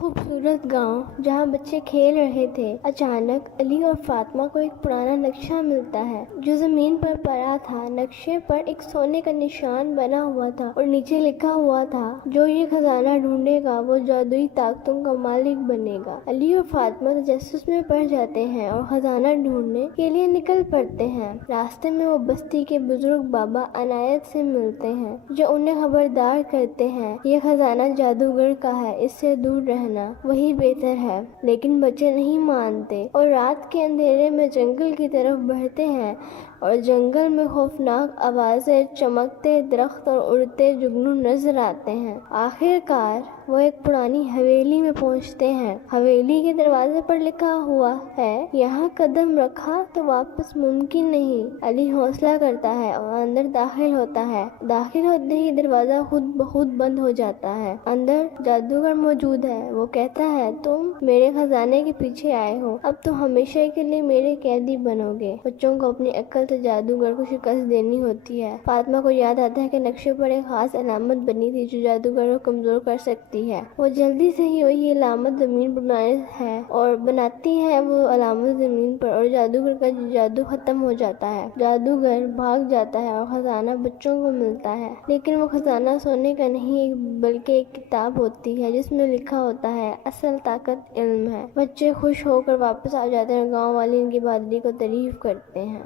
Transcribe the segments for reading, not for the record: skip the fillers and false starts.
خوبصورت گاؤں جہاں بچے کھیل رہے تھے، اچانک علی اور فاطمہ کو ایک پرانا نقشہ ملتا ہے جو زمین پر پڑا تھا۔ نقشے پر ایک سونے کا نشان بنا ہوا تھا اور نیچے لکھا ہوا تھا، جو یہ خزانہ ڈھونڈے گا وہ جادوئی طاقتوں کا مالک بنے گا۔ علی اور فاطمہ تجسس میں پڑ جاتے ہیں اور خزانہ ڈھونڈنے کے لیے نکل پڑتے ہیں۔ راستے میں وہ بستی کے بزرگ بابا عنایت سے ملتے ہیں، جو انہیں خبردار کرتے ہیں یہ خزانہ جادوگر کا ہے، اس سے دور رہنا وہی بہتر ہے۔ لیکن بچے نہیں مانتے اور رات کے اندھیرے میں جنگل کی طرف بڑھتے ہیں، اور جنگل میں خوفناک آوازیں، چمکتے درخت اور اڑتے جگنو نظر آتے ہیں۔ آخر کار وہ ایک پرانی حویلی میں پہنچتے ہیں۔ حویلی کے دروازے پر لکھا ہوا ہے، یہاں قدم رکھا تو واپس ممکن نہیں۔ علی حوصلہ کرتا ہے اور اندر داخل ہوتا ہے۔ داخل ہوتے ہی دروازہ خود بخود بند ہو جاتا ہے۔ اندر جادوگر موجود ہے۔ وہ کہتا ہے، تم میرے خزانے کے پیچھے آئے ہو، اب تم ہمیشہ کے لیے میرے قیدی بنو گے۔ بچوں کو اپنی عقل سے جادوگر کو شکست دینی ہوتی ہے۔ فاطمہ کو یاد آتا ہے کہ نقشے پر ایک خاص علامت بنی تھی جو جادوگر کو کمزور کر سکتی ہے۔ وہ جلدی سے ہی وہی علامت زمین پر بناتی ہے وہ علامت زمین پر، اور جادوگر کا جادو ختم ہو جاتا ہے۔ جادوگر بھاگ جاتا ہے اور خزانہ بچوں کو ملتا ہے، لیکن وہ خزانہ سونے کا نہیں بلکہ ایک کتاب ہوتی ہے جس میں لکھا ہوتا ہے، اصل طاقت علم ہے۔ بچے خوش ہو کر واپس آ جاتے ہیں اور گاؤں والے ان کی بہادری کو تعریف کرتے ہیں۔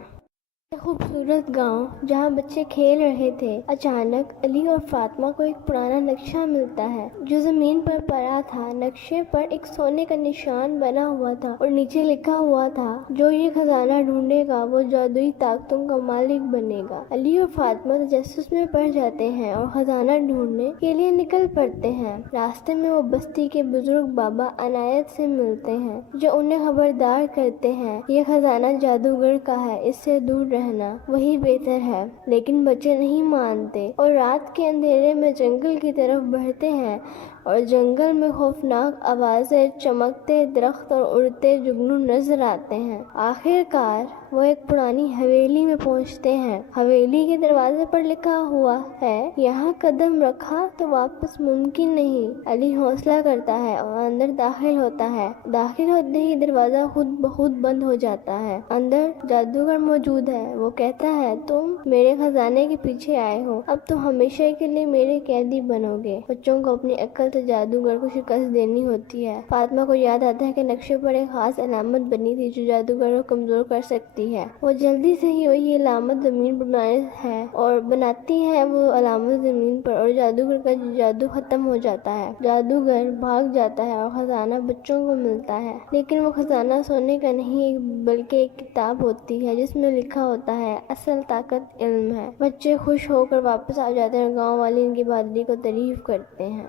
خوبصورت گاؤں جہاں بچے کھیل رہے تھے، اچانک علی اور فاطمہ کو ایک پرانا نقشہ ملتا ہے جو زمین پر پڑا تھا۔ نقشے پر ایک سونے کا نشان بنا ہوا تھا اور نیچے لکھا ہوا تھا، جو یہ خزانہ ڈھونڈے گا وہ جادوئی طاقتوں کا مالک بنے گا۔ علی اور فاطمہ تجسس میں پڑ جاتے ہیں اور خزانہ ڈھونڈنے کے لیے نکل پڑتے ہیں۔ راستے میں وہ بستی کے بزرگ بابا عنایت سے ملتے ہیں، جو انہیں خبردار کرتے ہیں یہ خزانہ جادوگر کا ہے، اس سے دور رہنا وہی بہتر ہے۔ لیکن بچے نہیں مانتے اور رات کے اندھیرے میں جنگل کی طرف بڑھتے ہیں، اور جنگل میں خوفناک آوازیں، چمکتے درخت اور اڑتے جگنو نظر آتے ہیں۔ آخر کار وہ ایک پرانی حویلی میں پہنچتے ہیں۔ حویلی کے دروازے پر لکھا ہوا ہے، یہاں قدم رکھا تو واپس ممکن نہیں۔ علی حوصلہ کرتا ہے اور اندر داخل ہوتا ہے۔ داخل ہوتے ہی دروازہ خود بخود بند ہو جاتا ہے۔ اندر جادوگر موجود ہے۔ وہ کہتا ہے، تم میرے خزانے کے پیچھے آئے ہو، اب تم ہمیشہ کے لیے میرے قیدی بنو گے۔ بچوں کو اپنی عقل سے جادوگر کو شکست دینی ہوتی ہے۔ فاطمہ کو یاد آتا ہے کہ نقشے پر ایک خاص علامت بنی تھی جو جادوگر کو کمزور کر سکتی ہے۔ وہ جلدی سے ہی وہی علامت زمین پر بناتی ہے وہ علامت زمین پر، اور جادوگر کا جادو ختم ہو جاتا ہے۔ جادوگر بھاگ جاتا ہے اور خزانہ بچوں کو ملتا ہے، لیکن وہ خزانہ سونے کا نہیں بلکہ ایک کتاب ہوتی ہے جس میں لکھا ہوتا ہے، اصل طاقت علم ہے۔ بچے خوش ہو کر واپس آ جاتے ہیں اور گاؤں والے ان کی بہادری کو تعریف کرتے ہیں۔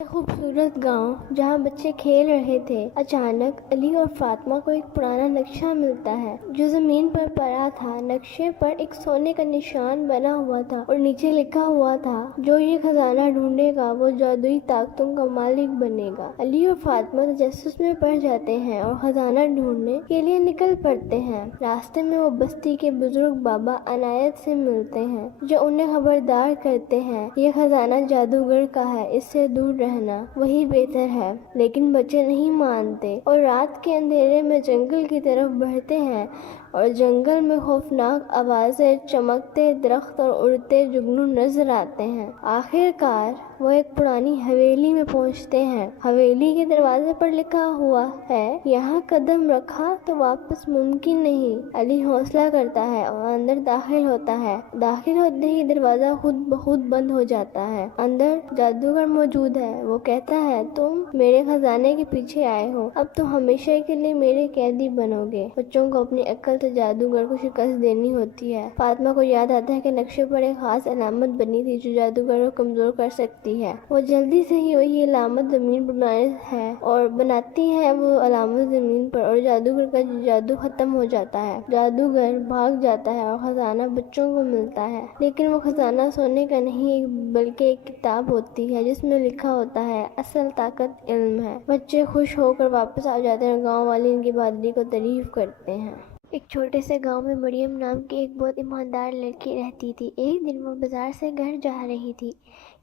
خوبصورت گاؤں جہاں بچے کھیل رہے تھے، اچانک علی اور فاطمہ کو ایک پرانا نقشہ ملتا ہے جو زمین پر پڑا تھا۔ نقشے پر ایک سونے کا نشان بنا ہوا تھا اور نیچے لکھا ہوا تھا، جو یہ خزانہ ڈھونڈے گا وہ جادوئی طاقتوں کا مالک بنے گا۔ علی اور فاطمہ تجسس میں پڑ جاتے ہیں اور خزانہ ڈھونڈنے کے لیے نکل پڑتے ہیں۔ راستے میں وہ بستی کے بزرگ بابا عنایت سے ملتے ہیں، جو انہیں خبردار کرتے ہیں یہ خزانہ جادوگر کا ہے، اس سے دور رہنا وہی بہتر ہے۔ لیکن بچے نہیں مانتے اور رات کے اندھیرے میں جنگل کی طرف بڑھتے ہیں، اور جنگل میں خوفناک آوازیں، چمکتے درخت اور اڑتے جگنو نظر آتے ہیں۔ آخر کار وہ ایک پرانی حویلی میں پہنچتے ہیں۔ حویلی کے دروازے پر لکھا ہوا ہے، یہاں قدم رکھا تو واپس ممکن نہیں۔ علی حوصلہ کرتا ہے اور اندر داخل ہوتا ہے۔ داخل ہوتے ہی دروازہ خود بخود بند ہو جاتا ہے۔ اندر جادوگر موجود ہے۔ وہ کہتا ہے، تم میرے خزانے کے پیچھے آئے ہو، اب تم ہمیشہ کے لیے میرے قیدی بنو گے۔ بچوں کو اپنی عقل سے جادوگر کو شکست دینی ہوتی ہے۔ فاطمہ کو یاد آتا ہے کہ نقشے پر ایک خاص علامت بنی تھی جو جادوگر کو کمزور کر سکتی ہے۔ وہ جلدی سے ہی وہی علامت زمین پر بناتی ہے وہ علامت زمین پر، اور جادوگر کا جادو ختم ہو جاتا ہے۔ جادوگر بھاگ جاتا ہے اور خزانہ بچوں کو ملتا ہے، لیکن وہ خزانہ سونے کا نہیں بلکہ ایک کتاب ہوتی ہے جس میں لکھا ہوتا ہے، اصل طاقت علم ہے۔ بچے خوش ہو کر واپس آ جاتے ہیں اور گاؤں والے ان کی بہادری کو تعریف کرتے ہیں۔ ایک چھوٹے سے گاؤں میں مریم نام کی ایک بہت ایماندار لڑکی رہتی تھی۔ ایک دن وہ بازار سے گھر جا رہی تھی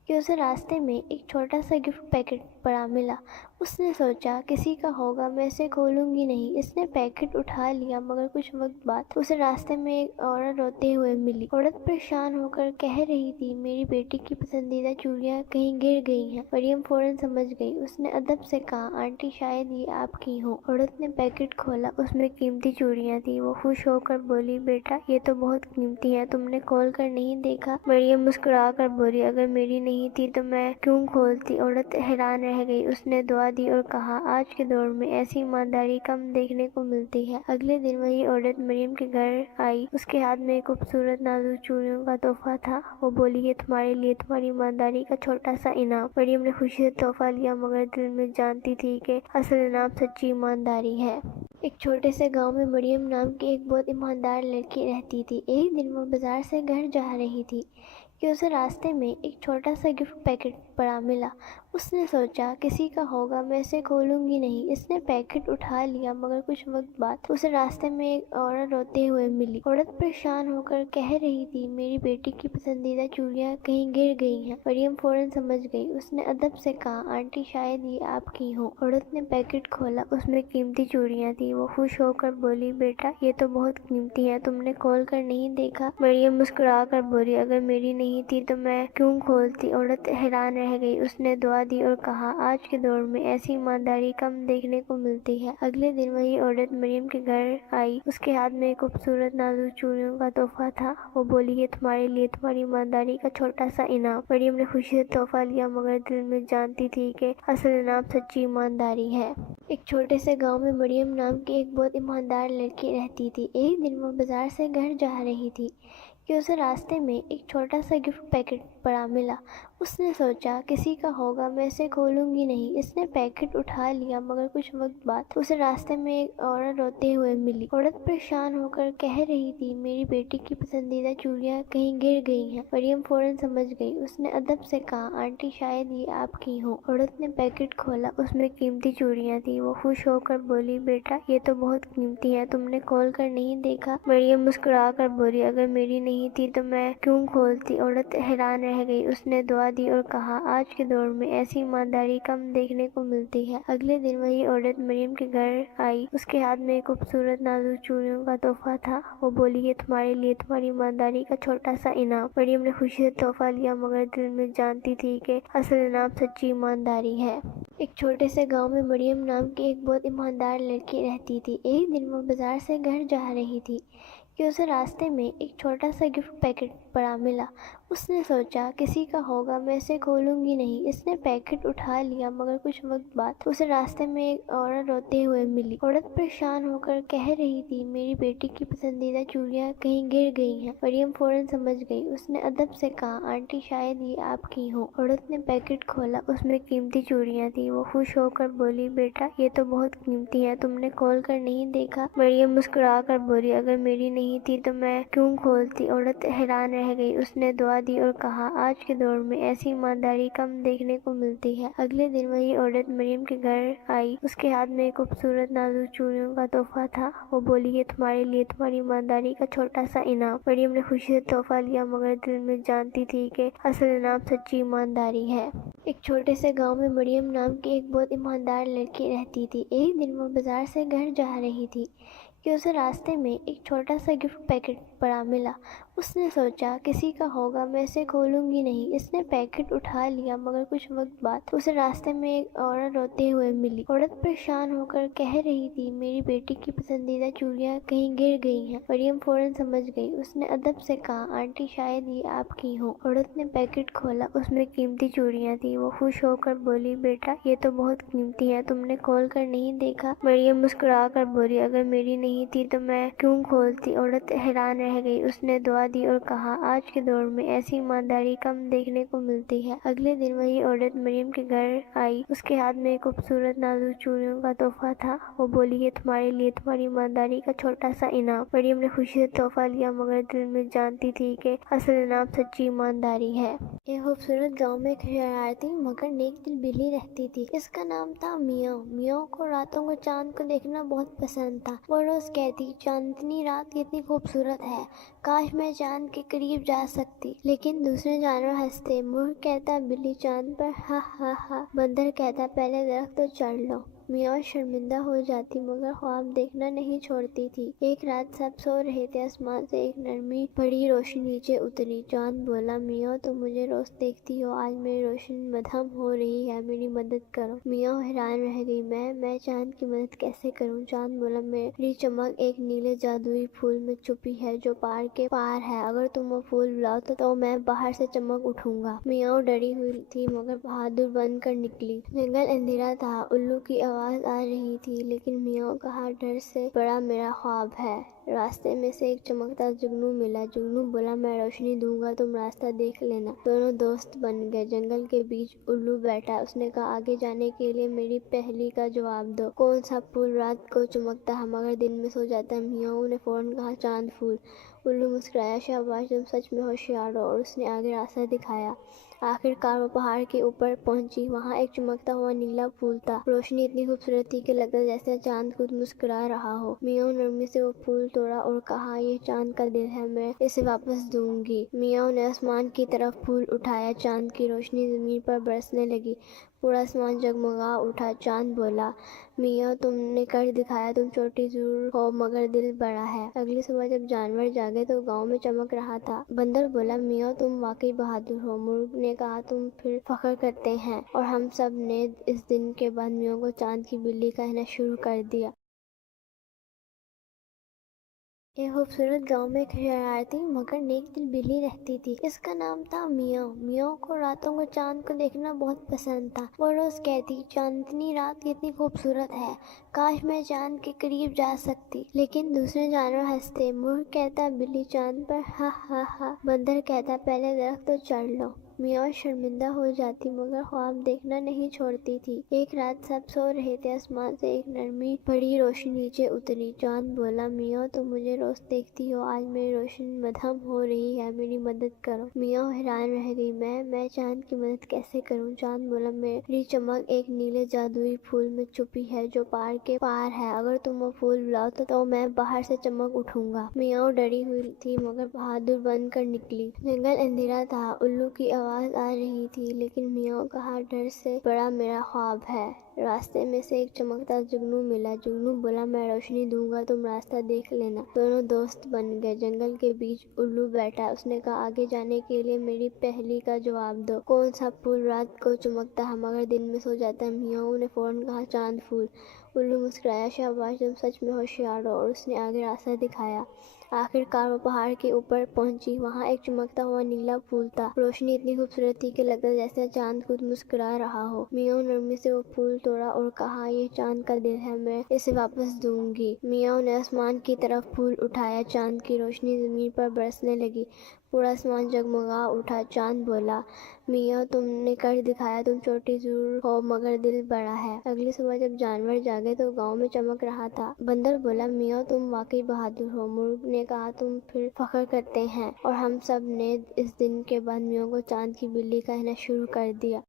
کہ اسے راستے میں ایک چھوٹا سا گفٹ پیکٹ پڑا ملا۔ اس نے سوچا کسی کا ہوگا، میں اسے کھولوں گی نہیں۔ اس نے پیکٹ اٹھا لیا، مگر کچھ وقت بعد اسے راستے میں ایک عورت روتے ہوئے ملی۔ عورت پریشان ہو کر کہہ رہی تھی، میری بیٹی کی پسندیدہ چوڑیاں کہیں گر گئی ہیں۔ مریم فوراً سمجھ گئی۔ اس نے ادب سے کہا، آنٹی شاید یہ آپ کی ہوں۔ عورت نے پیکٹ کھولا، اس میں قیمتی چوڑیاں تھیں۔ وہ خوش ہو کر بولی، بیٹا یہ تو بہت قیمتی ہیں، تم نے کھول کر نہیں دیکھا؟ مریم مسکرا کر بولی، اگر میری نہیں تھی تو میں کیوں کھولتی؟ عورت حیران رہ گئی۔ اس نے دعا دی اور کہا، آج کے دور میں ایسی ایمانداری کم دیکھنے کو ملتی ہے۔ اگلے دن وہی عورت مریم کے گھر آئی۔ اس کے ہاتھ میں ایک خوبصورت نازک چوڑیوں کا تحفہ تھا۔ وہ بولی، یہ تمہارے لیے تمہاری ایمانداری کا چھوٹا سا انعام۔ مریم نے خوشی سے تحفہ لیا، مگر دل میں جانتی تھی کہ اصل انعام سچی ایمانداری ہے۔ ایک چھوٹے سے گاؤں میں مریم نام کی ایک بہت ایماندار لڑکی رہتی تھی۔ ایک دن وہ بازار سے گھر جا رہی تھی کہ اسے راستے میں ایک چھوٹا سا گفٹ پیکٹ پڑا ملا۔ اس نے سوچا کسی کا ہوگا، میں اسے کھولوں گی نہیں۔ اس نے پیکٹ اٹھا لیا، مگر کچھ وقت بعد اسے راستے میں ایک عورت روتے ہوئے ملی۔ عورت پریشان ہو کر کہہ رہی تھی، میری بیٹی کی پسندیدہ چوڑیاں کہیں گر گئی ہیں۔ مریم فوراً سمجھ گئی۔ اس نے ادب سے کہا، آنٹی شاید یہ آپ کی ہوں۔ عورت نے پیکٹ کھولا، اس میں قیمتی چوڑیاں تھیں۔ وہ خوش ہو کر بولی، بیٹا یہ تو بہت قیمتی ہیں، تم نے کھول کر نہیں دیکھا؟ مریم مسکرا کر بولی، اگر میری نہیں تھی تو میں کیوں کھولتی؟ عورت حیران رہ گئی۔ اس نے دعا دی اور کہا، آج کے دور میں ایسی ایمانداری کم دیکھنے کو ملتی ہے۔ اگلے دن وہی عورت مریم کے گھر آئی۔ اس کے ہاتھ میں ایک خوبصورت نازک چوڑیوں کا تحفہ تھا۔ وہ بولی، یہ تمہارے لیے تمہاری ایمانداری کا چھوٹا سا انعام۔ مریم نے خوشی سے تحفہ لیا، مگر دل میں جانتی تھی کہ اصل انعام سچی ایمانداری ہے۔ ایک چھوٹے سے گاؤں میں مریم نام کی ایک بہت ایماندار لڑکی رہتی تھی۔ ایک دن وہ بازار سے گھر جا رہی تھی کہ اسے راستے میں ایک چھوٹا سا گفٹ پیکٹ پڑا ملا۔ اس نے سوچا کسی کا ہوگا، میں اسے کھولوں گی نہیں۔ اس نے پیکٹ اٹھا لیا، مگر کچھ وقت بعد اسے راستے میں ایک عورت روتے ہوئے ملی۔ عورت پریشان ہو کر کہہ رہی تھی، میری بیٹی کی پسندیدہ چوڑیاں کہیں گر گئی ہیں۔ مریم فوراً سمجھ گئی۔ اس نے ادب سے کہا، آنٹی شاید یہ آپ کی ہوں۔ عورت نے پیکٹ کھولا، اس میں قیمتی چوڑیاں تھیں۔ وہ خوش ہو کر بولی، بیٹا یہ تو بہت قیمتی ہیں، تم نے کھول کر نہیں دیکھا؟ مریم مسکرا کر بولی، اگر میری نہیں تھی تو میں کیوں کھولتی؟ عورت حیران رہ گئی۔ اس نے دعا دی اور کہا، آج کے دور میں ایسی ایمانداری کم دیکھنے کو ملتی ہے۔ اگلے دن وہی عورت مریم کے گھر آئی۔ اس کے ہاتھ میں ایک خوبصورت نازک چوڑیوں کا تحفہ تھا۔ وہ بولی، یہ تمہارے لیے تمہاری ایمانداری کا چھوٹا سا انعام۔ مریم نے خوشی سے تحفہ لیا، مگر دل میں جانتی تھی کہ اصل انعام سچی ایمانداری ہے۔ ایک چھوٹے سے گاؤں میں مریم نام کی ایک بہت ایماندار لڑکی رہتی تھی۔ ایک دن وہ بازار سے گھر جا رہی تھی کہ اسے راستے میں ایک چھوٹا سا گفٹ پیکٹ پڑا ملا۔ اس نے سوچا کسی کا ہوگا، میں اسے کھولوں گی نہیں۔ اس نے پیکٹ اٹھا لیا، مگر کچھ وقت بعد اسے راستے میں ایک عورت روتے ہوئے ملی۔ عورت پریشان ہو کر کہہ رہی تھی، میری بیٹی کی پسندیدہ چوڑیاں کہیں گر گئی ہیں۔ مریم فوراً سمجھ گئی۔ اس نے ادب سے کہا، آنٹی شاید یہ آپ کی ہوں۔ عورت نے پیکٹ کھولا، اس میں قیمتی چوڑیاں تھیں۔ وہ خوش ہو کر بولی، بیٹا یہ تو بہت قیمتی ہیں، تم نے کھول کر نہیں دیکھا؟ مریم مسکرا کر بولی، اگر میری نہیں تھی تو میں کیوں کھولتی؟ عورت حیران رہ گئی۔ اس نے دعا دی اور کہا، آج کے دور میں ایسی ایمانداری کم دیکھنے کو ملتی ہے۔ اگلے دن وہی عورت مریم کے گھر آئی۔ اس کے ہاتھ میں ایک خوبصورت نازک چوڑیوں کا تحفہ تھا۔ وہ بولی، یہ تمہارے لیے تمہاری ایمانداری کا چھوٹا سا انعام۔ مریم نے خوشی سے تحفہ لیا، مگر دل میں جانتی تھی کہ اصل انعام سچی ایمانداری ہے۔ ایک چھوٹے سے گاؤں میں مریم نام کی ایک بہت ایماندار لڑکی رہتی تھی۔ ایک دن وہ بازار سے گھر جا رہی تھی کہ اسے راستے میں ایک چھوٹا سا گفٹ پیکٹ پڑا ملا۔ اس نے سوچا کسی کا ہوگا، میں اسے کھولوں گی نہیں۔ اس نے پیکٹ اٹھا لیا، مگر کچھ وقت بعد اسے راستے میں ایک عورت روتے ہوئے ملی۔ عورت پریشان ہو کر کہہ رہی تھی، میری بیٹی کی پسندیدہ چوڑیاں کہیں گر گئی ہیں۔ مریم فوراً سمجھ گئی۔ اس نے ادب سے کہا، آنٹی شاید یہ آپ کی ہوں۔ عورت نے پیکٹ کھولا، اس میں قیمتی چوڑیاں تھیں۔ وہ خوش ہو کر بولی، بیٹا یہ تو بہت قیمتی ہیں، تم نے کھول کر نہیں دیکھا؟ مریم مسکرا کر بولی، اگر میری نہیں تھی تو میں کیوں کھولتی؟ عورت حیران رہ گئی۔ اس نے دعا دی اور کہا، آج کے دور میں ایسی ایمانداری کم دیکھنے کو ملتی ہے۔ اگلے دن وہی عورت مریم کے گھر آئی۔ اس کے ہاتھ میں ایک خوبصورت نازک چوڑیوں کا تحفہ تھا۔ وہ بولی، یہ تمہارے لیے تمہاری ایمانداری کا چھوٹا سا انعام۔ مریم نے خوشی سے تحفہ لیا، مگر دل میں جانتی تھی کہ اصل انعام سچی ایمانداری ہے۔ ایک خوبصورت گاؤں میں ایک شرارتی مگر نیک دل بلی رہتی تھی۔ اس کا نام تھا میاؤ۔ میاؤ کو راتوں کو چاند کو دیکھنا بہت پسند تھا۔ وہ روز کہتی، چاندنی رات کتنی خوبصورت ہے۔ ہے، کاش میں چاند کے قریب جا سکتی۔ لیکن دوسرے جانور ہنستے، مرغ کہتا بلی چاند پر ہا ہا ہا، بندر کہتا پہلے درخت تو چڑھ لو۔ میاؤں شرمندہ ہو جاتی مگر خواب دیکھنا نہیں چھوڑتی تھی۔ ایک رات سب سو رہے تھے، آسمان سے ایک نرمی بڑی روشنی نیچے اتری۔ چاند بولا میاؤں تم مجھے روز دیکھتی ہو، آج میری روشنی مدھم ہو رہی ہے، میری مدد کرو۔ میاؤں حیران رہ گئی، میں چاند کی مدد کیسے کروں؟ چاند بولا میری چمک ایک نیلے جادوئی پھول میں چھپی ہے جو پار کے پار ہے، اگر تم وہ پھول بلاؤ تو میں باہر سے چمک اٹھوں گا۔ میاؤں ڈری ہوئی تھی مگر بہادر بن کر نکلی۔ جنگل اندھیرا تھا، الو کی آواز آ رہی تھی، لیکن میاؤں کہا ڈر سے بڑا میرا خواب ہے۔ راستے میں سے ایک چمکتا جگنو ملا، جگنو بولا میں روشنی دوں گا، تم راستہ دیکھ لینا۔ دونوں دوست بن گئے۔ جنگل کے بیچ الو بیٹھا، اس نے کہا آگے جانے کے لیے میری پہلی کا جواب دو۔ کون سا پھول رات کو چمکتا ہے مگر دن میں سو جاتا ہے؟ میاؤں نے فوراً کہا چاند پھول۔ الو مسکرایا، شاباش تم سچ میں ہوشیار ہو، اور اس نے آگے راستہ دکھایا۔ آخر کار وہ پہاڑ کے اوپر پہنچی، وہاں ایک چمکتا ہوا نیلا پھول تھا، روشنی اتنی خوبصورت تھی کہ لگتا جیسے چاند خود مسکرا رہا ہو۔ میاؤں نرمی سے وہ پھول توڑا اور کہا یہ چاند کا دل ہے، میں اسے واپس دوں گی۔ میاؤں نے آسمان کی طرف پھول اٹھایا، چاند کی روشنی زمین پر برسنے لگی، پورا آسمان جگمگا اٹھا۔ چاند بولا میاؤں تم نے کر دکھایا، تم چھوٹی ضرور ہو مگر دل بڑا ہے۔ اگلی صبح جب جانور جاگے تو گاؤں میں چمک رہا تھا۔ بندر بولا میاؤں تم واقعی بہادر ہو۔ مرغ نے کہا تم پھر فخر کرتے ہیں، اور ہم سب نے اس دن کے بعد میاؤں کو چاند کی بلی کہنا شروع کر دیا۔ ایک خوبصورت گاؤں میں ایک شرارتی مگر نیک دل بلی رہتی تھی، اس کا نام تھا میاؤں۔ میاؤں کو راتوں کو چاند کو دیکھنا بہت پسند تھا۔ وہ روز کہتی چاندنی رات کتنی خوبصورت ہے، کاش میں چاند کے قریب جا سکتی۔ لیکن دوسرے جانور ہنستے، مرغ کہتا بلی چاند پر ہا ہا ہا، بندر کہتا پہلے درخت تو چڑھ لو۔ میاؤں شرمندہ ہو جاتی مگر خواب دیکھنا نہیں چھوڑتی تھی۔ ایک رات سب سو رہے تھے، آسمان سے ایک نرمی بڑی روشنی نیچے اتری۔ چاند بولا میاؤں تم مجھے روز دیکھتی ہو، آج میری روشنی مدھم ہو رہی ہے، میری مدد کرو۔ میاؤں حیران رہ گئی، میں چاند کی مدد کیسے کروں؟ چاند بولا میری چمک ایک نیلے جادوئی پھول میں چھپی ہے جو پار کے پار ہے، اگر تم وہ پھول بلاؤ تو میں باہر سے چمک اٹھوں گا۔ میاؤں ڈری ہوئی تھی مگر بہادر بن کر نکلی۔ جنگل اندھیرا تھا، الو کی آواز آ رہی تھی، لیکن میاؤں کہا ڈر سے بڑا میرا خواب ہے۔ راستے میں سے ایک چمکتا جگنو ملا، جگنو بولا میں روشنی دوں گا، تم راستہ دیکھ لینا۔ دونوں دوست بن گئے۔ جنگل کے بیچ الو بیٹھا، اس نے کہا آگے جانے کے لیے میری پہلی کا جواب دو۔ کون سا پھول رات کو چمکتا ہے مگر دن میں سو جاتا ہے؟ میاؤں نے فوراً کہا چاند پھول۔ الو مسکرایا، شاباش تم سچ میں ہوشیار ہو، اور اس نے آگے راستہ دکھایا۔ آخر کار وہ پہاڑ کے اوپر پہنچی، وہاں ایک چمکتا ہوا نیلا پھول تھا، روشنی اتنی خوبصورت تھی کہ لگتا جیسے چاند خود مسکرا رہا ہو۔ میاؤں نرمی سے وہ پھول توڑا اور کہا یہ چاند کا دل ہے، میں اسے واپس دوں گی۔ میاؤں نے آسمان کی طرف پھول اٹھایا، چاند کی روشنی زمین پر برسنے لگی، پورا آسمان جگمگا اٹھا۔ چاند بولا میاؤں تم نے کر دکھایا، تم چھوٹی ضرور ہو مگر دل بڑا ہے۔ اگلی صبح جب جانور جاگے تو گاؤں میں چمک رہا تھا۔ بندر بولا میاؤں تم واقعی بہادر ہو۔ مرغ نے کہا تم پھر فخر کرتے ہیں، اور ہم سب نے اس دن کے بعد میاؤں کو چاند کی بلی کہنا شروع کر دیا۔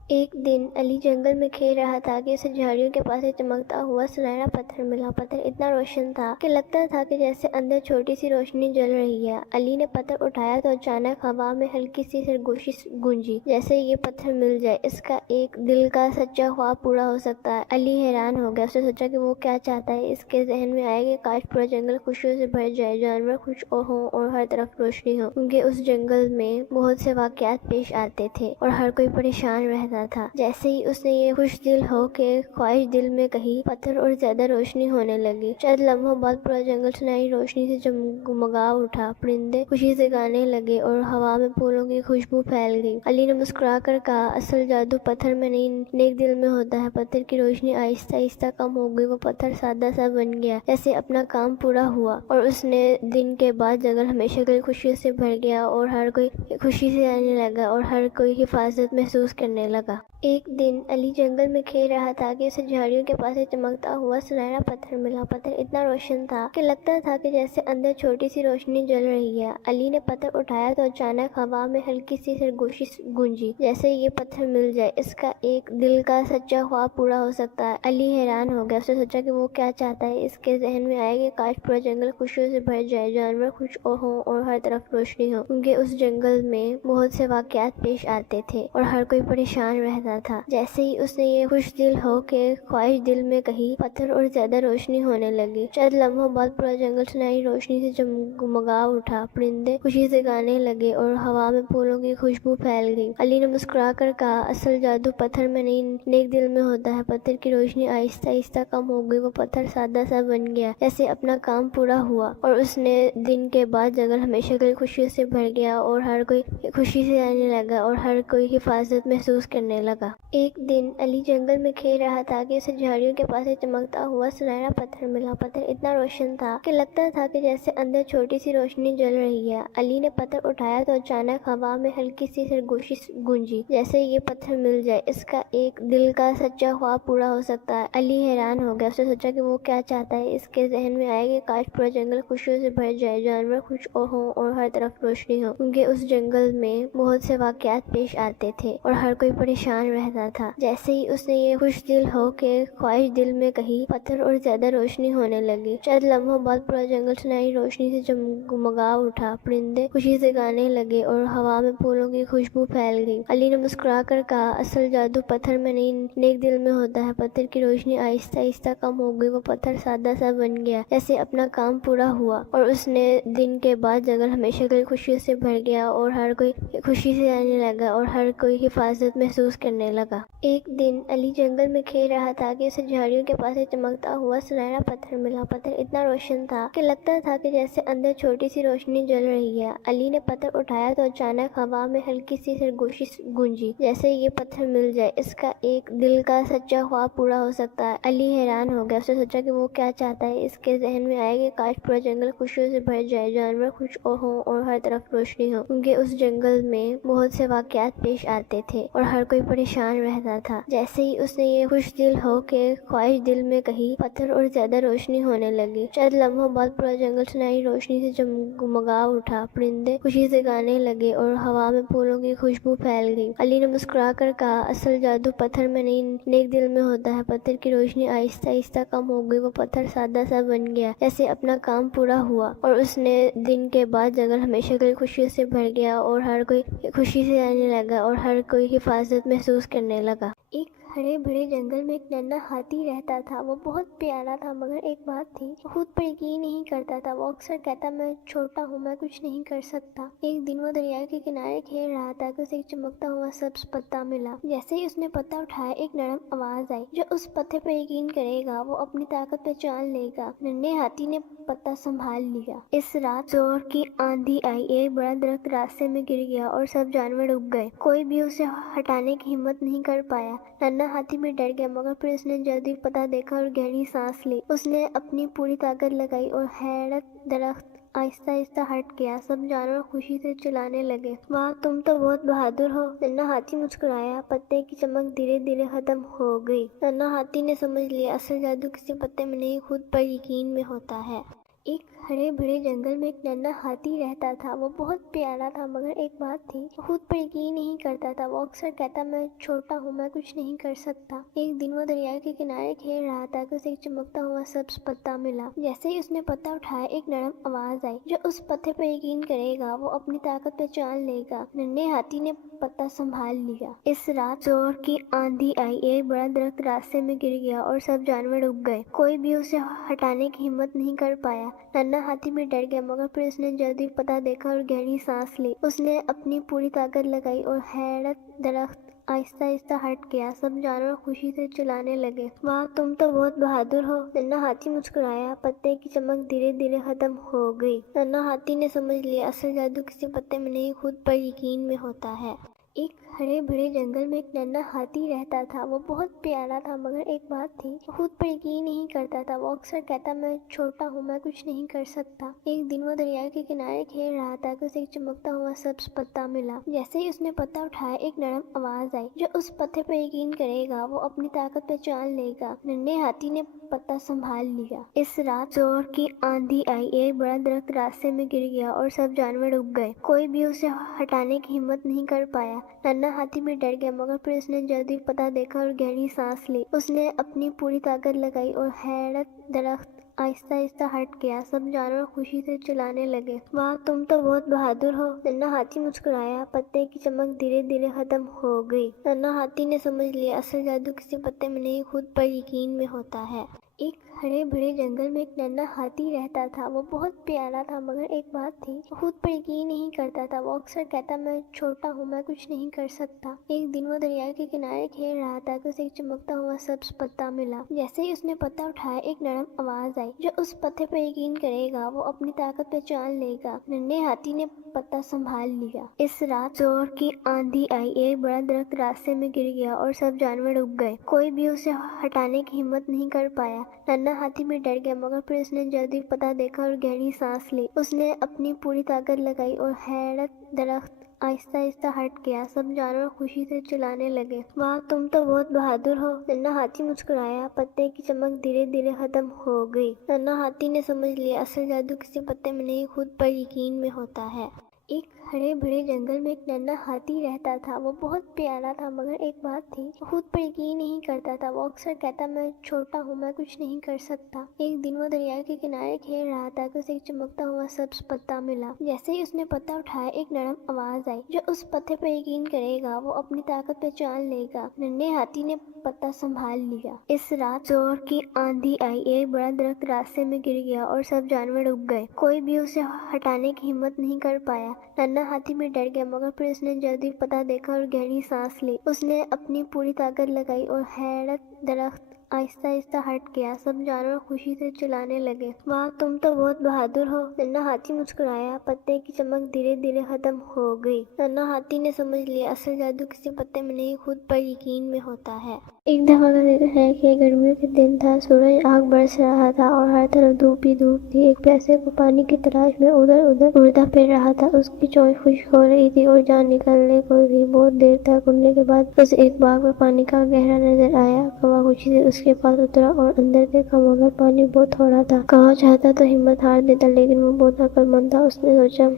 ایک دن علی جنگل میں کھیل رہا تھا کہ اسے جھاڑیوں کے پاس ایک چمکتا ہوا سنہرا پتھر ملا۔ پتھر اتنا روشن تھا کہ لگتا تھا کہ جیسے اندر چھوٹی سی روشنی جل رہی ہے۔ علی نے پتھر اٹھایا تو اچانک ہوا میں ہلکی سی سرگوشی گونجی، جیسے یہ پتھر مل جائے اس کا ایک دل کا سچا خواب پورا ہو سکتا ہے۔ علی حیران ہو گیا، اس نے سوچا کہ وہ کیا چاہتا ہے۔ اس کے ذہن میں آیا کہ کاش پورا جنگل خوشیوں سے بھر جائے، جانور خوش ہوں اور ہر طرف روشنی ہو، کیونکہ اس جنگل میں بہت سے واقعات پیش آتے تھے اور ہر کوئی پریشان رہتا تھا۔ جیسے ہی اس نے یہ خوش دل ہو کے خواہش دل میں کہی، پتھر اور زیادہ روشنی ہونے لگی۔ چند لمحوں بعد پورا جنگل سنہری روشنی سے جگمگا اٹھا، پرندے خوشی سے گانے لگے اور ہوا میں پھولوں کی خوشبو پھیل گئی۔ علی نے مسکرا کر کہا اصل جادو پتھر میں نہیں، نیک دل میں ہوتا ہے۔ پتھر کی روشنی آہستہ آہستہ کم ہو گئی، وہ پتھر سادہ سا بن گیا، جیسے اپنا کام پورا ہوا، اور اس نے دن کے بعد جنگل ہمیشہ کے لیے خوشیوں سے بھر گیا اور ہر کوئی خوشی سے رہنے لگا اور ہر کوئی حفاظت محسوس کرنے لگا۔ لگا۔ ایک دن علی جنگل میں کھیل رہا تھا کہ اسے جھاڑیوں کے پاس ایک چمکتا ہوا سنہرا پتھر ملا۔ پتھر اتنا روشن تھا کہ لگتا تھا کہ جیسے اندر چھوٹی سی روشنی جل رہی ہے۔ علی نے پتھر اٹھایا تو اچانک ہوا میں ہلکی سی سرگوشی گونجی، جیسے یہ پتھر مل جائے اس کا ایک دل کا سچا خواب پورا ہو سکتا ہے۔ علی حیران ہو گیا، اس نے سوچا کہ وہ کیا چاہتا ہے۔ اس کے ذہن میں آیا کہ کاش پورا جنگل خوشیوں سے بھر جائے، جانور خوش ہوں اور ہر طرف روشنی ہو، کیونکہ اس جنگل میں بہت سے واقعات پیش آتے تھے اور ہر کوئی پریشان رہتا تھا۔ جیسے ہی اس نے یہ خوش دل ہو کے خواہش دل میں کہی، پتھر اور زیادہ روشنی ہونے لگی۔ چند لمحوں بعد پورا جنگل سنہری روشنی سے جگمگا اٹھا، پرندے خوشی سے گانے لگے اور ہوا میں پھولوں کی خوشبو پھیل گئی۔ علی نے مسکرا کر کہا، اصل جادو پتھر میں نہیں، نیک دل میں ہوتا ہے۔ پتھر کی روشنی آہستہ آہستہ کم ہو گئی، وہ پتھر سادہ سا بن گیا، جیسے اپنا کام پورا ہوا، اور اس نے دن کے بعد جنگل ہمیشہ کے لیے خوشیوں سے بھر گیا اور ہر کوئی خوشی سے رہنے لگا اور ہر کوئی حفاظت محسوس کرنے لگا۔ ایک دن علی جنگل میں کھیل رہا تھا کہ اسے جھاڑیوں کے پاس ایک چمکتا ہوا سنہرا پتھر ملا۔ پتھر اتنا روشن تھا کہ لگتا تھا کہ جیسے اندر چھوٹی سی روشنی جل رہی ہے۔ علی نے پتھر اٹھایا تو اچانک ہوا میں ہلکی سی سرگوشی گونجی، جیسے یہ پتھر مل جائے اس کا ایک دل کا سچا خواب پورا ہو سکتا ہے۔ علی حیران ہو گیا، اس نے سوچا کہ وہ کیا چاہتا ہے۔ اس کے ذہن میں آیا کہ کاش پورا جنگل خوشیوں سے بھر جائے، جانور خوش ہوں اور ہر طرف روشنی ہو، کیونکہ اس جنگل میں بہت سے واقعات پیش آتے تھے اور ہر کوئی پریشان رہتا تھا۔ جیسے ہی اس نے یہ خوش دل ہو کے خواہش دل میں کہی، پتھر اور زیادہ روشنی ہونے لگی۔ چند لمحوں بعد پورا جنگل سنہری روشنی سے جگمگا اٹھا، پرندے خوشی سے گانے لگے اور ہوا میں پھولوں کی خوشبو پھیل گئی۔ علی نے مسکرا کر کہا، اصل جادو پتھر میں نہیں، نیک دل میں ہوتا ہے۔ پتھر کی روشنی آہستہ آہستہ کم ہو گئی، وہ پتھر سادہ سا بن گیا، جیسے اپنا کام پورا ہوا، اور اس نے دن کے بعد جنگل ہمیشہ کے لیے خوشیوں سے بھر گیا اور ہر کوئی خوشی سے رہنے لگا اور ہر کوئی حفاظت محسوس کرنے لگا۔ ایک دن علی جنگل میں کھیل رہا تھا کہ اسے جھاڑیوں کے پاس ایک چمکتا ہوا سنہرا پتھر ملا۔ پتھر اتنا روشن تھا کہ لگتا تھا کہ جیسے اندر چھوٹی سی روشنی جل رہی ہے۔ علی نے پتھر اٹھایا تو اچانک ہوا میں ہلکی سی سرگوشی گونجی، جیسے یہ پتھر مل جائے اس کا ایک دل کا سچا خواب پورا ہو سکتا ہے۔ علی حیران ہو گیا، اس نے سوچا کہ وہ کیا چاہتا ہے۔ اس کے ذہن میں آیا کہ کاش پورا جنگل خوشیوں سے بھر جائے، جانور خوش ہوں اور ہر طرف روشنی ہو، کیونکہ اس جنگل میں بہت سے واقعات پیش آتے تھے اور ہر کوئی پریشان رہتا تھا۔ جیسے ہی اس نے یہ خوش دل ہو کے خواہش دل میں کہی، پتھر اور زیادہ روشنی ہونے لگی۔ چند لمحوں بعد پورا جنگل سنہری روشنی سے جگمگا اٹھا، پرندے خوشی سے گانے لگے اور ہوا میں پھولوں کی خوشبو پھیل گئی۔ علی نے مسکرا کر کہا، اصل جادو پتھر میں نہیں، نیک دل میں ہوتا ہے۔ پتھر کی روشنی آہستہ آہستہ کم ہو گئی، وہ پتھر سادہ سا بن گیا، جیسے اپنا کام پورا ہوا، اور اس نے دن کے بعد جنگل ہمیشہ کے لیے خوشیوں سے بھر گیا اور ہر کوئی خوشی سے رہنے لگا اور ہر کوئی حفاظت محسوس کرنے لگا۔ ایک ہرے بھرے جنگل میں ایک ننھا ہاتھی رہتا تھا۔ وہ بہت پیارا تھا، مگر ایک بات تھی، وہ خود پر یقین نہیں کرتا تھا۔ وہ اکثر کہتا، میں چھوٹا ہوں، میں کچھ نہیں کر سکتا۔ ایک دن وہ دریا کے کنارے کھیل رہا تھا کہ اسے ایک چمکتا ہوا سبز پتا ملا۔ جیسے ہی اس نے پتا اٹھایا، ایک نرم آواز آئی، جو اس پتے پر یقین کرے گا وہ اپنی طاقت پہچان لے گا۔ ننھے ہاتھی نے پتا سنبھال لیا۔ اس رات زور کی آندھی آئی، ایک بڑا درخت راستے میں گر گیا اور سب جانور ڈوب گئے۔ کوئی بھی اسے ہٹانے کی ہمت نہیں کر پایا۔ ننھا ہاتھی بھی ڈر گیا، مگر پھر اس نے جلدی پتا دیکھا اور گہری سانس لی۔ اس نے اپنی پوری طاقت لگائی اور حیرت درخت آہستہ آہستہ ہٹ گیا۔ سب جانور خوشی سے چلانے لگے، واہ تم تو بہت بہادر ہو۔ ننھا ہاتھی مسکرایا، پتے کی چمک دھیرے دھیرے ختم ہو گئی۔ ننھا ہاتھی نے سمجھ لیا، اصل جادو کسی پتے میں نہیں، خود پر یقین میں ہوتا ہے۔ ایک ہرے بھرے جنگل میں ایک ننھا ہاتھی رہتا تھا۔ وہ بہت پیارا تھا، مگر ایک بات تھی، وہ خود پر یقین نہیں کرتا تھا۔ وہ اکثر کہتا، میں چھوٹا ہوں، میں کچھ نہیں کر سکتا۔ ایک دن وہ دریا کے کنارے کھیل رہا تھا کہ اسے ایک چمکتا ہوا سبز پتا ملا۔ جیسے ہی اس نے پتا اٹھایا، ایک نرم آواز آئی، جو اس پتے پر یقین کرے گا وہ اپنی طاقت پہچان لے گا۔ ننھے ہاتھی نے پتا سنبھال لیا۔ اس رات زور کی آندھی آئی، ایک بڑا درخت راستے میں گر گیا اور سب جانور ڈوب گئے۔ کوئی بھی اسے ہٹانے کی ہمت نہیں کر پایا۔ ننھا ہاتھی بھی ڈر گیا، مگر پھر اس نے جلدی پتا دیکھا اور گہری سانس لی۔ اس نے اپنی پوری طاقت لگائی اور حیرت درخت آہستہ آہستہ ہٹ گیا۔ سب جانور خوشی سے چلانے لگے، واہ تم تو بہت بہادر ہو۔ ننھا ہاتھی مسکرایا، پتے کی چمک دھیرے دھیرے ختم ہو گئی۔ ننھا ہاتھی نے سمجھ لیا، اصل جادو کسی پتے میں نہیں، خود پر یقین میں ہوتا ہے۔ ایک ہرے بھرے جنگل میں ایک ننھا ہاتھی رہتا تھا۔ وہ بہت پیارا تھا، مگر ایک بات تھی، وہ خود پر یقین نہیں کرتا تھا۔ وہ اکثر کہتا، میں چھوٹا ہوں، میں کچھ نہیں کر سکتا۔ ایک دن وہ دریا کے کنارے کھیل رہا تھا کہ اسے ایک چمکتا ہوا سبز پتا ملا۔ جیسے ہی اس نے پتا اٹھایا، ایک نرم آواز آئی، جو اس پتے پر یقین کرے گا وہ اپنی طاقت پہچان لے گا۔ ننھے ہاتھی نے پتا سنبھال لیا۔ اس رات زور کی آندھی آئی، ایک بڑا درخت راستے میں گر گیا اور سب جانور ڈوب گئے۔ کوئی بھی اسے ہٹانے کی ہمت نہیں کر پایا۔ ننھا ہاتھی بھی ڈر گیا، مگر پھر اس نے جلدی پتا دیکھا اور گہری سانس لی۔ اس نے اپنی پوری طاقت لگائی اور حیرت درخت آہستہ آہستہ ہٹ گیا۔ سب جانور خوشی سے چلانے لگے، واہ تم تو بہت بہادر ہو۔ ننھا ہاتھی مسکرایا، پتے کی چمک دھیرے دھیرے ختم ہو گئی۔ ننھا ہاتھی نے سمجھ لیا، اصل جادو کسی پتے میں نہیں، خود پر یقین میں ہوتا ہے۔ ایک ہرے بھرے جنگل میں ایک ننھا ہاتھی رہتا تھا۔ وہ بہت پیارا تھا، مگر ایک بات تھی، وہ خود پر یقین نہیں کرتا تھا۔ وہ اکثر کہتا، میں چھوٹا ہوں، میں کچھ نہیں کر سکتا۔ ایک دن وہ دریا کے کنارے کھیل رہا تھا کہ اسے ایک چمکتا ہوا سبز پتا ملا۔ جیسے ہی اس نے پتا اٹھایا، ایک نرم آواز آئی، جو اس پتے پر یقین کرے گا وہ اپنی طاقت پہچان لے گا۔ ننھے ہاتھی نے پتا سنبھال لیا۔ اس رات زور کی آندھی آئی، ایک بڑا درخت راستے میں گر گیا اور سب جانور ڈوب گئے۔ کوئی بھی اسے ہٹانے کی ہمت نہیں کر پایا۔ ننھا ہاتھی بھی ڈر گیا، مگر پھر اس نے جلدی پتا دیکھا اور گہری سانس لی۔ اس نے اپنی پوری طاقت لگائی اور حیرت درخت آہستہ آہستہ ہٹ گیا۔ سب جانور خوشی سے چلانے لگے، واہ تم تو بہت بہادر ہو۔ ننھا ہاتھی مسکرایا، پتے کی چمک دھیرے دھیرے ختم ہو گئی۔ ننھا ہاتھی نے سمجھ لیا، اصل جادو کسی پتے میں نہیں، خود پر یقین میں ہوتا ہے۔ ایک ہرے بھرے جنگل میں ایک ننھا ہاتھی رہتا تھا۔ وہ بہت پیارا تھا، مگر ایک بات تھی، وہ خود پر یقین نہیں کرتا تھا۔ وہ اکثر کہتا، میں چھوٹا ہوں، میں کچھ نہیں کر سکتا۔ ایک دن وہ دریا کے کنارے کھیل رہا تھا کہ اسے ایک چمکتا ہوا سبز پتا ملا۔ جیسے ہی اس نے پتا اٹھایا، ایک نرم آواز آئی، جو اس پتے پر یقین کرے گا وہ اپنی طاقت پہچان لے گا۔ ننھے ہاتھی نے پتا سنبھال لیا۔ اس رات زور کی آندھی آئی، ایک بڑا درخت راستے میں گر گیا اور سب جانور ڈوب گئے۔ کوئی بھی اسے ہٹانے کی ہمت نہیں کر پایا۔ ننھا ہاتھی بھی ڈر گیا، مگر پھر اس نے جلدی پتا دیکھا اور گہری سانس لی۔ اس نے اپنی پوری طاقت لگائی اور حیرت درخت آہستہ آہستہ ہٹ گیا۔ سب جانور خوشی سے چلانے لگے، واہ تم تو بہت بہادر ہو۔ ننھا ہاتھی مسکرایا، پتے کی چمک دھیرے دھیرے ختم ہو گئی۔ ننھا ہاتھی نے سمجھ لیا، اصل جادو کسی پتے میں نہیں، خود پر یقین میں ہوتا ہے۔ ایک دفعہ کا ذکر ہے کہ گرمیوں کے دن تھا، سورج آگ برس رہا تھا اور ہر طرف دھوپ ہی دھوپ تھی۔ ایک پیاسے کو پانی کی تلاش میں ادھر ادھر اڑتا پھر رہا تھا۔ اس کی چونچ خشک ہو رہی تھی اور جان نکلنے کو تھی۔ بہت دیر تک اڑنے کے بعد اسے ایک باغ میں پانی کا گہرا نظر آیا۔ کوا خوشی سے اس کے پاس اترا اور اندر دیکھا، مگر پانی بہت تھوڑا تھا۔ کوا چاہتا تو ہمت ہار دیتا، لیکن وہ بہت عقل مند تھا۔ اس نے سوچا،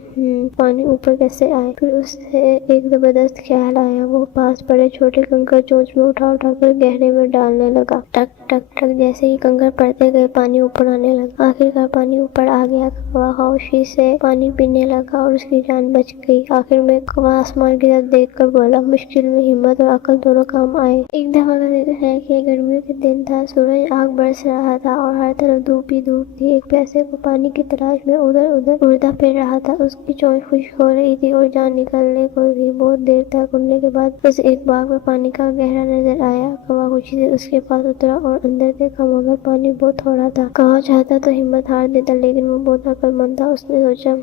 پانی اوپر کیسے آئے؟ پھر اسے ایک زبردست خیال آیا۔ وہ پاس پڑے چھوٹے کنکر چونچ میں اٹھا اٹھا کر گہرے میں ڈالنے لگا۔ ٹک ٹک ٹک جیسے ہی کنکر پڑتے گئے، پانی اوپر آنے لگا۔ آخرکار پانی اوپر آ گیا۔ کوا خاموشی سے پانی پینے لگا اور اس کی جان بچ گئی۔ آخر میں کوا آسمان کی طرف دیکھ کر بولا، مشکل میں ہمت اور عقل دونوں کام آئے۔ ایک دفعہ کا ذکر ہے کہ گرمیوں کے دن تھا، سورج آگ برس رہا تھا اور ہر طرف دھوپ ہی دھوپ تھی۔ ایک پیاسے کو پانی کی تلاش میں ادھر ادھر اڑتا پھر رہا تھا۔ اس کی چونچ خشک ہو رہی تھی اور جان نکلنے کو تھی۔ بہت دیر تک اڑنے کے بعد اسے ایک باغ میں پانی کا گہرا نظر آیا۔ کوا خوشی سے اس کے پاس اترا اور اندر دیکھا، مگر پانی بہت تھوڑا تھا۔ کوا چاہتا تو ہمت ہار دیتا، لیکن وہ بہت عقل مند تھا۔ اس نے سوچا،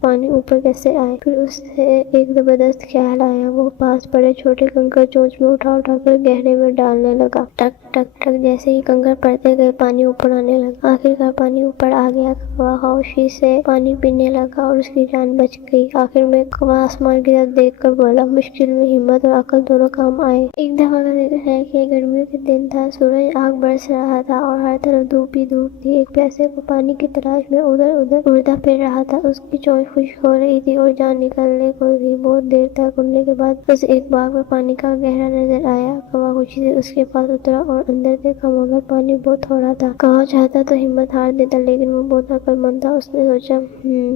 پانی اوپر کیسے آئے؟ پھر اسے ایک زبردست خیال آیا۔ وہ پاس پڑے چھوٹے کنکر چونچ میں اٹھا اٹھا کر گہرے میں ڈالنے لگا۔ ٹک ٹک ٹک جیسے ہی کنکر پڑتے گئے، پانی اوپر آنے لگا۔ آخرکار پانی اوپر آ گیا۔ کوا خاموشی سے پانی پینے لگا اور اس کی جان بچ گئی۔ آخر میں کوا آسمان کی طرف دیکھ کر بولا، مشکل میں ہمت اور عقل دونوں کام آئے۔ ایک دفعہ کا ذکر ہے کہ گرمیوں کے دن تھا، سورج آگ برس رہا تھا اور ہر طرف دھوپ ہی دھوپ تھی۔ ایک پیاسے کو پانی کی تلاش میں ادھر ادھر اڑتا پھر رہا تھا۔ اس کی چونچ خشک ہو رہی تھی اور جان نکلنے کو تھی۔ بہت دیر تک اڑنے کے بعد اسے ایک باغ میں پانی کا گہرا نظر آیا۔ کوا خوشی سے اس کے پاس اترا اور اندر دیکھا، مگر پانی بہت تھوڑا تھا۔ کوا چاہتا تو ہمت ہار دیتا، لیکن وہ بہت عقل مند تھا۔ اس نے سوچا،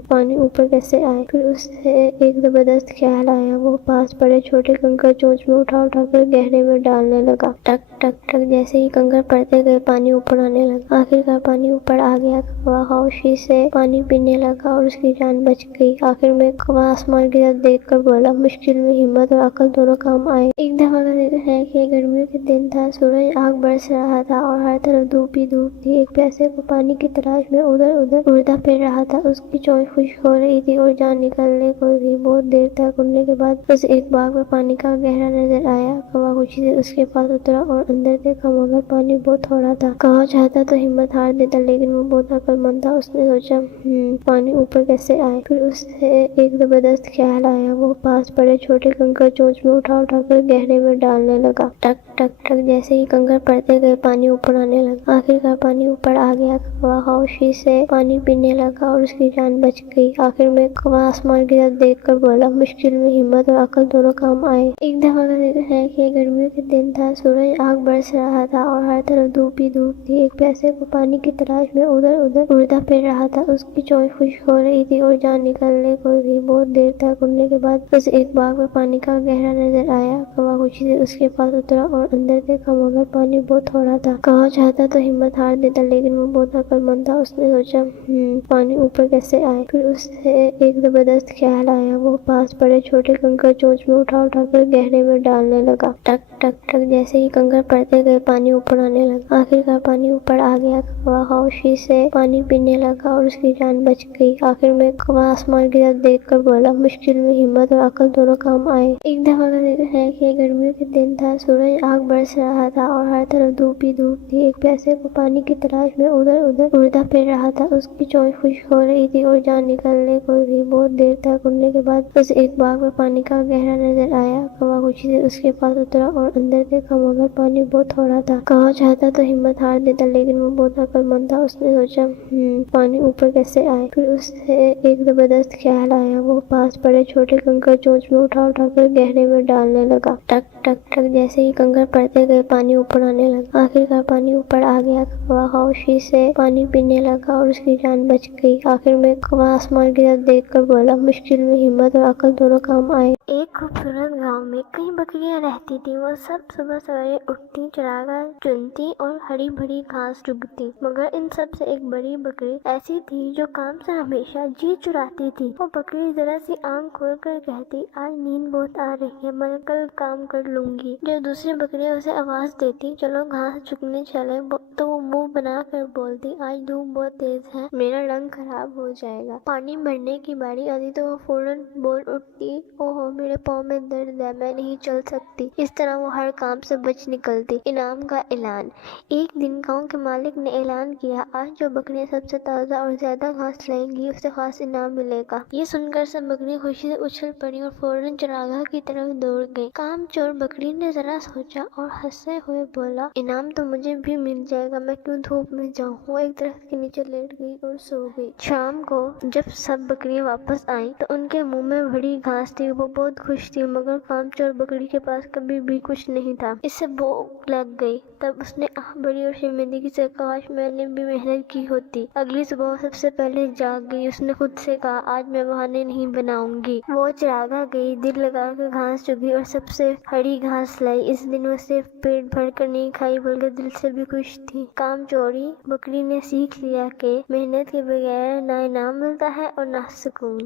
پانی اوپر کیسے آئے؟ پھر اسے ایک زبردست خیال آیا۔ وہ پاس پڑے چھوٹے کنکر چونچ میں اٹھا اٹھا کر گہرے میں ڈالنے لگا۔ ٹک ٹک ٹک جیسے ہی کنکر پڑتے گئے، پانی اوپر آنے لگا۔ آخرکار پانی اوپر آ گیا۔ کوا خاموشی سے پانی پینے لگا اور اس کی جان بچ گئی۔ آخر میں کوا آسمان کی طرف دیکھ کر بولا، مشکل میں ہمت اور عقل دونوں کام آئے۔ ایک دفعہ کا ذکر ہے کہ گرمیوں گرمیوں کے دن تھا، سورج آگ برس رہا تھا اور ہر طرف دھوپ ہی دھوپ تھی۔ ایک پیاسے کو پانی کی تلاش میں ادھر ادھر اڑتا پھر رہا تھا۔ اس کی چونچ خشک ہو رہی تھی اور جان نکلنے کو تھی۔ بہت دیر تک اڑنے کے بعد اسے ایک باغ میں پانی کا گہرا نظر آیا۔ کوا خوشی سے اس کے پاس اترا اور اندر دیکھا، مگر پانی بہت تھوڑا تھا۔ کوا چاہتا تو ہمت ہار دیتا، لیکن وہ بہت عقل مند تھا۔ اس نے سوچا پانی اوپر کیسے آئے؟ پھر اسے ایک زبردست خیال آیا۔ وہ پاس پڑے چھوٹے کنکر چونچ میں اٹھا اٹھا کر گہرے میں ڈالنے لگا۔ ٹک ٹک ٹک جیسے ہی کنکر پڑتے گئے، پانی اوپر آنے لگا۔ آخرکار پانی اوپر آ گیا۔ کوا خاموشی سے پانی پینے لگا اور اس کی جان بچ گئی۔ آخر میں کوا آسمان کی طرف دیکھ کر بولا، مشکل میں ہمت اور عقل دونوں کام آئے۔ ایک دفعہ کا ذکر ہے کہ گرمیوں کے دن تھا، سورج آگ برس رہا تھا اور ہر طرف دھوپ ہی دھوپ تھی۔ ایک پیاسے کو پانی کی تلاش میں ادھر ادھر اڑتا پھر رہا تھا۔ اس کی چونچ خشک ہو رہی تھی اور جان نکلنے کو تھی۔ بہت دیر تک اڑنے کے بعد اسے ایک باغ میں پانی کا گہرا نظر آیا۔ کوا خوشی سے اس کے پاس اترا اور اندر دیکھا، مگر پانی بہت تھوڑا تھا۔ کوا چاہتا تو ہمت ہار دیتا، لیکن وہ بہت عقل مند تھا۔ اس نے سوچا پانی اوپر کیسے آئے؟ پھر اسے ایک زبردست خیال آیا۔ وہ پاس پڑے چھوٹے کنکر چونچ میں اٹھا اٹھا کر گہرے میں ڈالنے لگا۔ ٹک ٹک ٹک جیسے ہی کنکر پڑتے گئے، پانی اوپر آنے لگا۔ آخرکار پانی اوپر آ گیا۔ کوا خاموشی سے پانی پینے لگا اور اس کی جان بچ گئی۔ آخر میں کوا آسمان کی طرف دیکھ کر بولا، مشکل میں ہمت اور عقل دونوں کام آئے۔ ایک دفعہ کا ذکر ہے کہ گرمیوں کے دن تھا، سورج آگ برس رہا تھا اور ہر طرف دھوپ ہی دھوپ تھی۔ ایک پیاسے کو پانی کی تلاش میں ادھر ادھر اڑتا پھر رہا تھا۔ اس کی چونچ خشک ہو رہی تھی اور جان نکلنے کو تھی۔ بہت دیر تک اڑنے کے بعد اسے ایک باغ میں پانی کا گہرا نظر آیا۔ کوا خوشی سے اس کے پاس اترا اور اندر دیکھا، مگر پانی بہت تھوڑا تھا۔ کوا چاہتا تو ہمت ہار دیتا، لیکن وہ بہت عقل مند تھا۔ اس نے سوچا پانی اوپر کیسے آئے؟ پھر اسے ایک زبردست خیال آیا۔ وہ پاس پڑے چھوٹے کنکر چونچ میں اٹھا اٹھا کر گہرے میں ڈالنے لگا۔ ٹک ٹک ٹک جیسے ہی کنکر پڑتے گئے، پانی اوپر آنے لگا۔ آخرکار پانی اوپر آ گیا۔ کوا خاموشی سے پانی پینے لگا اور اس کی جان بچ گئی۔ آخر میں کوا آسمان کی طرف دیکھ کر بولا، مشکل میں ہمت اور عقل دونوں کام آئے۔ ایک خوبصورت گاؤں میں کئی بکریاں رہتی تھیں۔ وہ سب صبح سویرے اٹھتی، چراگاہ چنتی اور ہری بھری گھاس چگتی، مگر ان سب سے ایک بڑی بکری ایسی تھی جو کام سے ہمیشہ جی چراتی تھی۔ وہ بکری ذرا سی آنکھ کھول کر کہتی، آج نیند بہت آ رہی ہے، میں کل کام کر لوں گی۔ جب دوسری بکریاں اسے آواز دیتی، چلو گھاس چگنے چلیں، تو وہ منہ بنا کر بولتی، آج دھوپ بہت تیز ہے، میرا رنگ خراب ہو جائے گا۔ پانی بھرنے کی باری آتی تو وہ فوراً بول اٹھتی، اوہو میرے پاؤں میں درد ہے، میں نہیں چل سکتی۔ اس طرح وہ ہر کام سے بچ نکلتی۔ انعام کا اعلان۔ ایک دن گاؤں کے مالک نے اعلان کیا، آج جو بکریاں سب سے تازہ اور زیادہ گھاس لائیں گی اسے خاص انعام ملے گا۔ یہ سن کر سب بکریاں خوشی سے اچھل پڑی اور فوراً چراگاہ کی طرف دوڑ گئی۔ کام چور بکری نے ذرا سوچا اور ہنستے ہوئے بولا، انعام تو مجھے بھی مل جائے گا، میں کیوں دھوپ میں جاؤں۔ وہ ایک درخت کے نیچے لیٹ گئی اور سو گئی۔ شام کو جب سب بکریاں واپس آئیں تو ان کے منہ میں بڑی گھاس تھی۔ وہ بہت خوش تھی، مگر کام چور بکری کے پاس کبھی بھی کچھ نہیں تھا۔ اسے بھوک لگ گئی۔ تب اس نے آہ بھری اور شرمندگی سے کہا، کاش میں نے بھی محنت کی ہوتی۔ اگلی صبح وہ سب سے پہلے جاگ گئی۔ اس نے خود سے کہا، آج میں بہانے نہیں بناؤں گی۔ وہ چراگاہ گئی، دل لگا کر گھاس چگی اور سب سے ہری گھاس لائی۔ اس دن وہ صرف پیٹ بھر کر نہیں کھائی بلکہ دل سے بھی خوش تھی۔ کام چوری بکری نے سیکھ لیا کہ محنت کے بغیر نہ انعام ملتا ہے اور نہ سکون۔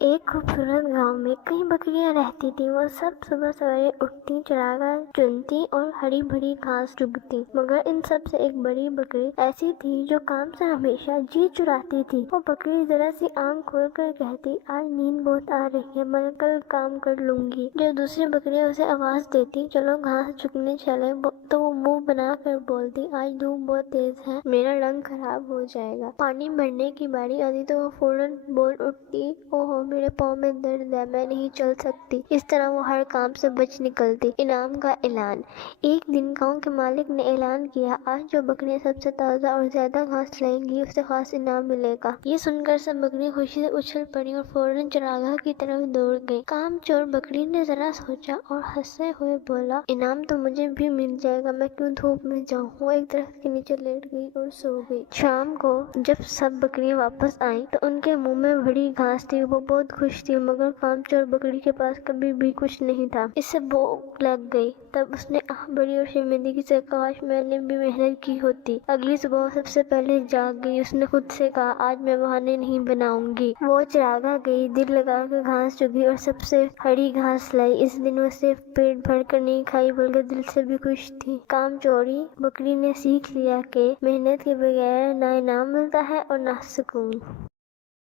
ایک خوبصورت گاؤں میں کئی بکریاں رہتی تھیں۔ وہ سب صبح سویرے اٹھتی، چراگاہ چنتی اور ہری بھری گھاس چگتی، مگر ان سب سے ایک بڑی بکری ایسی تھی جو کام سے ہمیشہ جی چراتی تھی۔ وہ بکری ذرا سی آنکھ کھول کر کہتی، آج نیند بہت آ رہی ہے، میں کل کام کر لوں گی۔ جب دوسری بکریاں اسے آواز دیتی، چلو گھاس چگنے چلیں، تو وہ منہ بنا کر بولتی، آج دھوپ بہت تیز ہے، میرا رنگ خراب ہو جائے گا۔ پانی بھرنے کی باری آتی تو وہ فوراً بول اٹھتی، اوہو میرے پاؤں میں درد ہے، میں نہیں چل سکتی۔ اس طرح وہ ہر کام سے بچ نکلتی۔ انعام کا اعلان۔ ایک دن گاؤں کے مالک نے اعلان کیا، آج جو بکریاں سب سے تازہ اور زیادہ گھاس لائیں گی اسے خاص انعام ملے گا۔ یہ سن کر سب بکریاں خوشی سے اچھل پڑی اور فوراً چراگاہ کی طرف دوڑ گئی۔ کام چور بکری نے ذرا سوچا اور ہنستے ہوئے بولا، انعام تو مجھے بھی مل جائے گا، میں کیوں دھوپ میں جاؤں۔ وہ ایک درخت کے نیچے لیٹ گئی اور سو گئی۔ شام کو جب سب بکریاں واپس آئیں تو ان کے منہ میں بڑی گھاس تھی۔ وہ بہت بہت خوش تھی، مگر کام چور بکری کے پاس کبھی بھی کچھ نہیں تھا۔ اسے بھوک لگ گئی، تب اس نے آہ بھری اور شرمندگی سے کاش میں نے بھی محنت کی ہوتی۔ اگلی صبح وہ سب سے پہلے جاگ گئی۔ اس نے خود سے کہا آج میں بہانے نہیں بناؤں گی۔ وہ چراگاہ گئی، دل لگا کر گھاس چگی اور سب سے ہری گھاس لائی۔ اس دن وہ صرف پیٹ بھر کر نہیں کھائی بلکہ دل سے بھی خوش تھی۔ کام چوری بکری نے سیکھ لیا کہ محنت کے بغیر نہ انعام ملتا ہے اور نہ سکون۔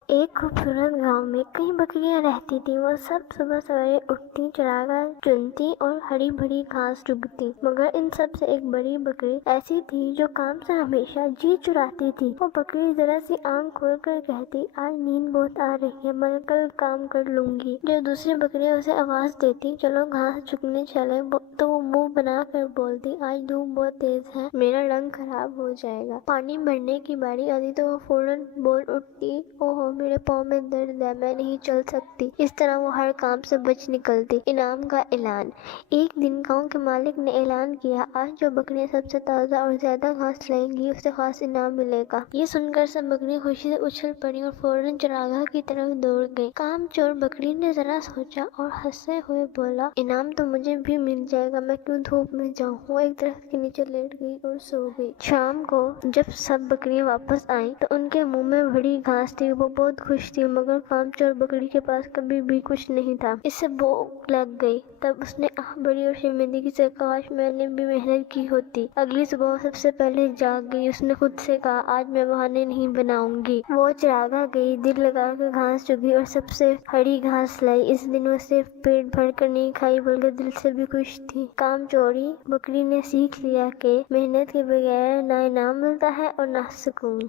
ایک خوبصورت گاؤں میں کئی بکریاں رہتی تھیں۔ وہ سب صبح سویرے اٹھتی، چراگاہ چنتی اور ہری بھری گھاس چگتی، مگر ان سب سے ایک بڑی بکری ایسی تھی جو کام سے ہمیشہ جی چراتی تھی۔ وہ بکری ذرا سی آنکھ کھول کر کہتی آج نیند بہت آ رہی ہے، میں کل کام کر لوں گی۔ جب دوسری بکریاں اسے آواز دیتی چلو گھاس چگنے چلیں، تو وہ منہ بنا کر بولتی آج دھوپ بہت تیز ہے، میرا رنگ خراب ہو جائے گا۔ پانی بھرنے کی باری آتی تو وہ فوراً بول اٹھتی اوہو میرے پاؤں میں درد ہے، میں نہیں چل سکتی۔ اس طرح وہ ہر کام سے بچ نکلتی۔ انعام کا اعلان۔ ایک دن گاؤں کے مالک نے اعلان کیا آج جو بکریاں سب سے تازہ اور زیادہ گھاس لائیں گی اسے خاص انعام ملے گا۔ یہ سن کر سب بکریاں خوشی سے اچھل پڑی اور فوراً چراگاہ کی طرف دوڑ گئی۔ کام چور بکری نے ذرا سوچا اور ہنستے ہوئے بولا انعام تو مجھے بھی مل جائے گا، میں کیوں دھوپ میں جاؤں۔ وہ ایک درخت کے نیچے لیٹ گئی اور سو گئی۔ شام کو جب سب بکریاں واپس آئیں تو ان کے منہ میں بڑی گھاس تھی۔ وہ بہت خوش تھی، مگر کام چور بکری کے پاس کبھی بھی کچھ نہیں تھا۔ اسے بھوک لگ گئی، تب اس نے آہ بھری اور شرمندگی سے کاش میں نے بھی محنت کی ہوتی۔ اگلی صبح وہ سب سے پہلے جاگ گئی۔ اس نے خود سے کہا آج میں بہانے نہیں بناؤں گی۔ وہ چراگاہ گئی، دل لگا کر گھاس چگی اور سب سے ہری گھاس لائی۔ اس دن وہ صرف پیٹ بھر کر نہیں کھائی بلکہ دل سے بھی خوش تھی۔ کام چوری بکری نے سیکھ لیا کہ محنت کے بغیر نہ انعام ملتا ہے اور نہ سکون۔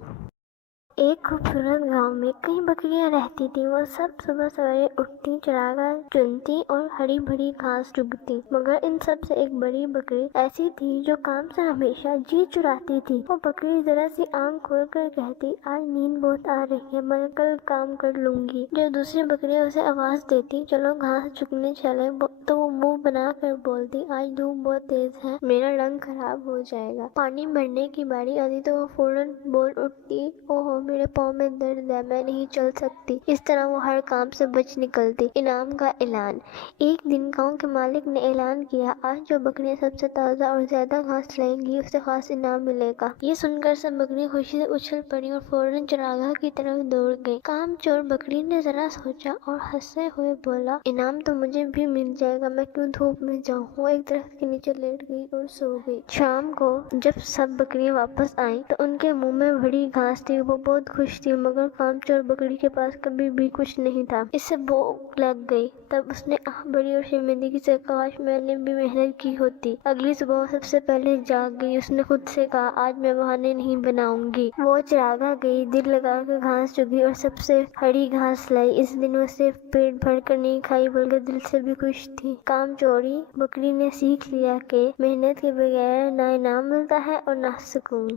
ایک خوبصورت گاؤں میں کئی بکریاں رہتی تھیں۔ وہ سب صبح سویرے اٹھتی، چراگاہ چنتی اور ہری بھری گھاس چگتی، مگر ان سب سے ایک بڑی بکری ایسی تھی جو کام سے ہمیشہ جی چراتی تھی۔ وہ بکری ذرا سی آنکھ کھول کر کہتی آج نیند بہت آ رہی ہے، میں کل کام کر لوں گی۔ جب دوسری بکریاں اسے آواز دیتی چلو گھاس چگنے چلیں، تو وہ منہ بنا کر بولتی آج دھوپ بہت تیز ہے، میرا رنگ خراب ہو جائے گا۔ پانی بھرنے کی باری آتی تو وہ فوراً بول اٹھتی اوہو میرے پاؤں میں درد ہے، میں نہیں چل سکتی۔ اس طرح وہ ہر کام سے بچ نکلتی۔ انعام کا اعلان۔ ایک دن گاؤں کے مالک نے اعلان کیا آج جو بکریاں سب سے تازہ اور زیادہ گھاس لائیں گی اسے خاص انعام ملے گا۔ یہ سن کر سب بکریاں خوشی سے اچھل پڑی اور فوراً چراگاہ کی طرف دوڑ گئی۔ کام چور بکری نے ذرا سوچا اور ہنستے ہوئے بولا انعام تو مجھے بھی مل جائے گا، میں کیوں دھوپ میں جاؤں۔ وہ ایک درخت کے نیچے لیٹ گئی اور سو گئی۔ شام کو جب سب بکریاں واپس آئیں تو ان کے منہ میں بڑی گھاس تھی۔ وہ بہت خوش تھی، مگر کام چور بکری کے پاس کبھی بھی کچھ نہیں تھا۔ اسے بھوک لگ گئی، تب اس نے آہ بھری اور شرمندگی سے کاش میں نے بھی محنت کی ہوتی۔ اگلی صبح وہ سب سے پہلے جاگ گئی۔ اس نے خود سے کہا آج میں بہانے نہیں بناؤں گی۔ وہ چراگاہ گئی، دل لگا کر گھاس چگی اور سب سے ہری گھاس لائی۔ اس دن وہ صرف پیٹ بھر کر نہیں کھائی بلکہ دل سے بھی خوش تھی۔ کام چوری بکری نے سیکھ لیا کہ محنت کے بغیر نہ انعام ملتا ہے اور نہ سکون۔